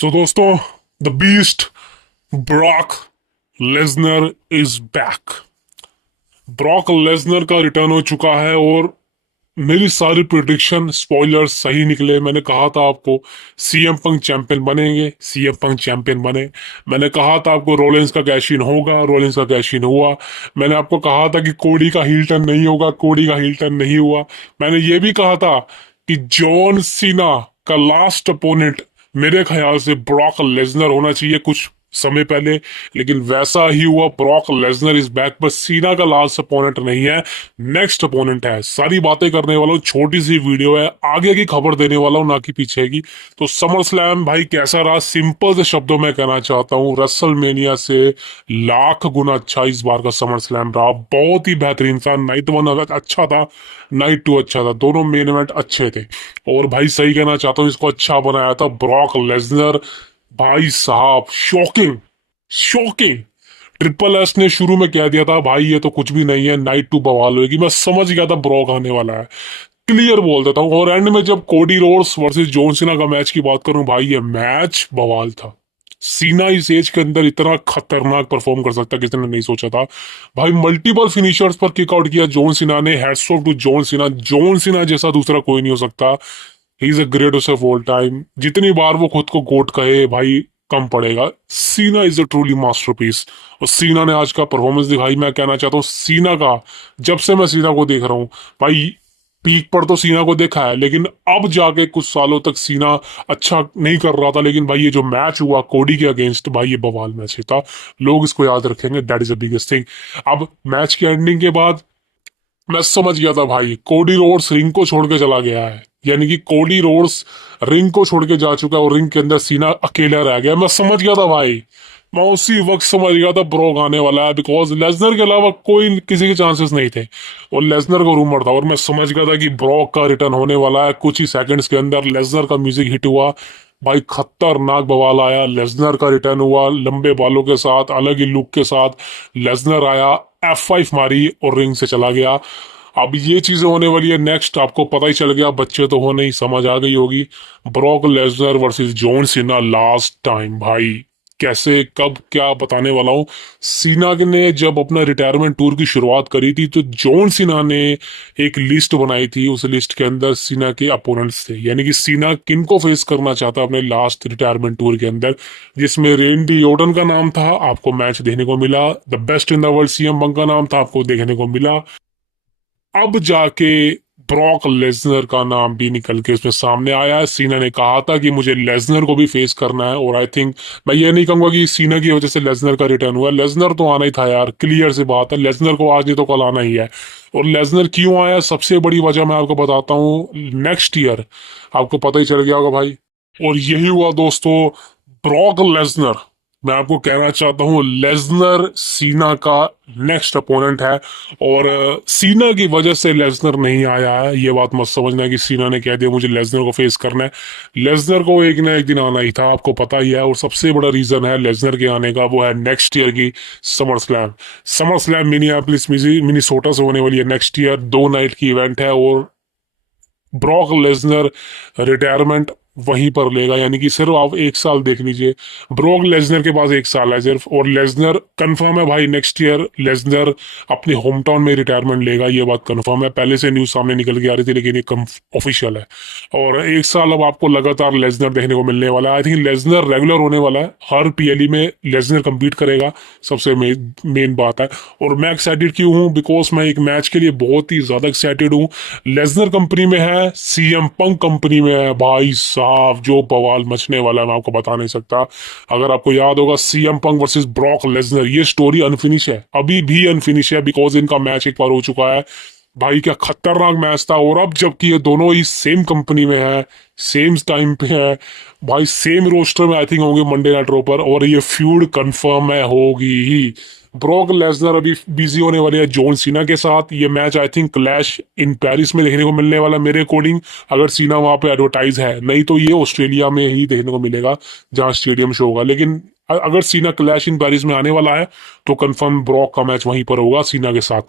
सो दोस्तों, the beast Brock Lesnar is back. Brock Lesnar का return हो चुका है और मेरी सारी प्रिडिक्शन स्पॉयलर्स सही निकले। मैंने कहा था आपको सीएम पंक चैंपियन बनेंगे, सीएम पंक चैंपियन बने। मैंने कहा था आपको रोलेंस का कैश इन होगा, रोलेंस का कैश इन हुआ। मैंने आपको कहा था कि कोडी का हील टर्न नहीं होगा, कोडी का हील टर्न नहीं हुआ। मैंने ये भी कहा था कि जॉन सीना का लास्ट अपोनेंट मेरे ख्याल से ब्रॉक लेसनर होना चाहिए कुछ समय पहले, लेकिन वैसा ही हुआ। ब्रॉक लेसनर इज बैक, बस सीना का लास्ट अपोनेंट नहीं है, नेक्स्ट अपोनेंट है। सारी बातें करने वाला हूँ, छोटी सी वीडियो है, आगे की खबर देने वाला हूँ ना कि पीछे की। तो समर स्लैम भाई कैसा रहा, सिंपल से शब्दों में कहना चाहता हूँ, रसल मेनिया से लाख गुना अच्छा इस बार का समर स्लैम रहा। बहुत ही बेहतरीन था। नाइट वन अच्छा था, नाइट टू अच्छा था, दोनों मेन इवेंट अच्छे थे। और भाई सही कहना चाहता हूँ, इसको अच्छा बनाया था ब्रॉक लेसनर। भाई साहब शॉकिंग, शॉकिंग। ट्रिपल एस ने शुरू में कह दिया था भाई ये तो कुछ भी नहीं है, नाइट टू बवाल होगी। मैं समझ गया था ब्रॉक आने वाला है, क्लियर बोल देता हूँ। और एंड में जब Cody Rhodes versus John Cena का मैच की बात करूं, भाई ये मैच बवाल था। सीना इस एज के अंदर इतना खतरनाक परफॉर्म कर सकता किसी ने नहीं सोचा था। भाई मल्टीपल फिनिशर्स पर किक आउट किया जॉन सीना ने। Hats off to John Cena, John Cena जैसा दूसरा कोई नहीं हो सकता। He is a greatest of all time. जितनी बार वो खुद को गोट कहे भाई कम पड़ेगा। सीना इज अ ट्रूली मास्टरपीस। और सीना ने आज का परफॉर्मेंस दिखाई। मैं कहना चाहता हूँ सीना का, जब से मैं सीना को देख रहा हूँ भाई, पीक पर तो सीना को देखा है, लेकिन अब जाके कुछ सालों तक सीना अच्छा नहीं कर रहा था। लेकिन भाई ये जो मैच हुआ कोडी के अगेंस्ट, भाई ये बवाल मैच ही था। लोग इसको याद रखेंगे, that is the biggest thing. अब मैच की एंडिंग के बाद मैं समझ गया था भाई कोडी रोड्स रिंग को छोड़ के चला गया है, यानी कि कोडी रोड्स रिंग को छोड़ के जा चुका है और रिंग के अंदर सीना अकेला रह गया। मैं समझ गया था भाई, मैं उसी वक्त समझ गया था ब्रॉक आने वाला है, बिकॉज लेसनर के अलावा कोई किसी के चांसेस नहीं थे और लेसनर को रूमर था। और मैं समझ गया था कि ब्रॉक का रिटर्न होने वाला है। कुछ ही सेकंड्स के अंदर लेसनर का म्यूजिक हिट हुआ, भाई खतरनाक बवाल आया। लेसनर का रिटर्न हुआ लंबे बालों के साथ, अलग ही लुक के साथ। लेसनर आया, F5 मारी और रिंग से चला गया। अब ये चीजें होने वाली है नेक्स्ट, आपको पता ही चल गया, बच्चे तो हो नहीं, समझ आ गई होगी। Brock Lesnar versus John Cena last time. भाई कैसे कब क्या बताने वाला हूँ। सीना ने जब अपना रिटायरमेंट टूर की शुरुआत करी थी तो जॉन सीना ने एक लिस्ट बनाई थी। उस लिस्ट के अंदर सीना के अपोनेंट्स थे, यानी कि सीना किन को फेस करना चाहता अपने लास्ट रिटायरमेंट टूर के अंदर, जिसमें रेंडी ओटन का नाम था, आपको मैच देखने को मिला। The best in the world CM Punk का नाम था, आपको देखने को मिला। अब जाके ब्रॉक लेसनर का नाम भी निकल के उसमें सामने आया है। सीना ने कहा था कि मुझे लेसनर को भी फेस करना है, और आई थिंक मैं ये नहीं कहूंगा कि सीना की वजह से लेसनर का रिटर्न हुआ। लेसनर तो आना ही था यार, क्लियर सी बात है, लेसनर को आज नहीं तो कल आना ही है। और लेसनर क्यों आया, सबसे बड़ी वजह मैं आपको बताता हूँ, नेक्स्ट ईयर आपको पता ही चल गया होगा भाई। और यही हुआ दोस्तों, ब्रॉक लेसनर, मैं आपको कहना चाहता हूँ लेसनर सीना का नेक्स्ट अपोनेंट है। और सीना की वजह से लेसनर नहीं आया है, ये बात मत समझना कि सीना ने कह दिया मुझे लेसनर को फेस करना है। लेसनर को एक ना एक दिन आना ही था, आपको पता ही है। और सबसे बड़ा रीजन है लेसनर के आने का, वो है नेक्स्ट ईयर की summer slam. Summer slam Minneapolis Minnesota से होने वाली है नेक्स्ट ईयर, 2 नाइट की इवेंट है। और ब्रॉक लेसनर रिटायरमेंट वहीं पर लेगा, यानी कि सिर्फ आप 1 साल देख लीजिए, ब्रॉक लेसनर के पास 1 साल है सिर्फ। और लेसनर कंफर्म है भाई, नेक्स्ट ईयर लेसनर अपने होम टाउन में रिटायरमेंट लेगा, ये बात कंफर्म है। पहले से न्यूज सामने निकल के आ रही थी, लेकिन ये ऑफिशियल है। और 1 साल अब आपको लगातार लेसनर देखने को मिलने वाला है। आई थिंक लेसनर रेगुलर होने वाला है, हर पीएलई में लेसनर कम्पीट करेगा, सबसे मेन बात है। और मैं एक्साइटेड क्यों हूँ, बिकॉज मैं एक मैच के लिए बहुत ही ज्यादा एक्साइटेड हूँ। लेसनर कंपनी में है, सीएम पंक कंपनी में है, भाई साहब जो बवाल मचने वाला है मैं आपको बता नहीं सकता। अगर आपको याद होगा CM Punk versus Brock Lesnar, ये स्टोरी अनफिनिश है, अभी भी अनफिनिश है, बिकॉज इनका मैच एक बार हो चुका है। भाई क्या खतरनाक मैच था। और अब जबकि ये दोनों ही सेम कंपनी में है, सेम टाइम पे है, भाई सेम रोस्टर में आई थिंक होंगे मंडे नाइट रॉ पर, और ये फ्यूड कंफर्म है होगी ही। ब्रॉक लेसनर अभी बिजी होने वाले हैं जॉन सीना के साथ। ये match I think clash in Paris में देखने को मिलने वाला मेरे अकॉर्डिंग, अगर सीना वहां पे एडवर्टाइज है, नहीं तो ये ऑस्ट्रेलिया में ही देखने को मिलेगा जहां स्टेडियम शो होगा। लेकिन अगर सीना क्लैश इन पेरिस में आने वाला है तो कंफर्म ब्रॉक का मैच वहीं पर होगा सीना के साथ।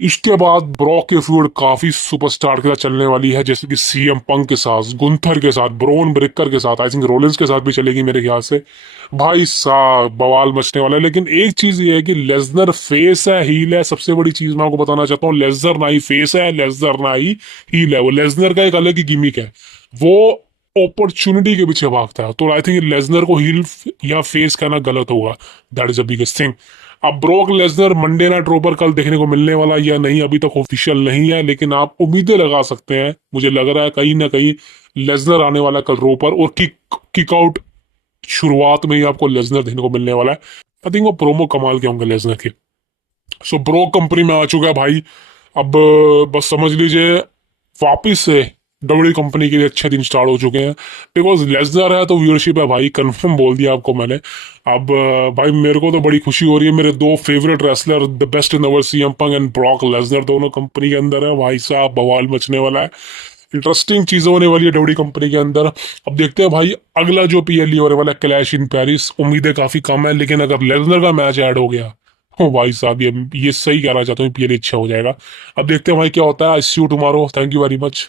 इसके बाद ब्रॉक की फ्यूड काफी सुपरस्टार के साथ चलने वाली है, जैसे कि सीएम पंक के साथ, गुंथर के साथ, ब्रोन ब्रेकर के साथ, आई थिंक रोलेंस के साथ भी चलेगी मेरे ख्याल से। भाई साहब बवाल मचने वाला है। लेकिन एक चीज ये है कि लेसनर फेस है हील है, सबसे बड़ी चीज मैं आपको बताना चाहता हूँ, लेसनर ना ही फेस है, लेसनर ना ही हील है। वो लेसनर का एक अलग ही गिमिक है, वो अपॉर्चुनिटी के पीछे भागता है। तो आई थिंक लेसनर को हील या फेस कहना गलत होगा। That is the biggest thing. अब Brock Lesnar Monday Night Raw पर कल देखने को मिलने वाला या नहीं अभी तक ऑफिशियल नहीं है, लेकिन आप उम्मीदें लगा सकते हैं। मुझे लग रहा है कहीं ना कहीं लेसनर आने वाला है कल रॉ पर, और किक आउट शुरुआत में ही आपको लेसनर देखने को मिलने वाला है। आई थिंक वो प्रोमो कमाल के होंगे लेसनर के। सो ब्रॉक कंपनी में आ चुका है भाई। अब बस समझ लीजिए वापिस से डब्ल्यू कंपनी के लिए अच्छे दिन स्टार्ट हो चुके हैं। बिकॉज लेसनर है तो व्यूअरशिप है भाई, कंफर्म बोल दिया आपको मैंने। अब भाई मेरे को तो बड़ी खुशी हो रही है, मेरे दो favourite wrestler the best in the world CM Punk and Brock Lesnar दोनों कंपनी के अंदर है। भाई साहब बवाल मचने वाला है, इंटरेस्टिंग चीजें होने वाली है डब्ल्यू कंपनी के अंदर। अब देखते हैं भाई अगला जो पीएलई होने वाला है, क्लैश इन पेरिस। उम्मीदें काफी कम है, लेकिन अगर लेसनर का मैच ऐड हो गया, ओ भाई साहब ये सही कहना चाहता हूँ, पीएलई अच्छा हो जाएगा। अब देखते हैं भाई क्या होता है। I see you tomorrow, thank you very much.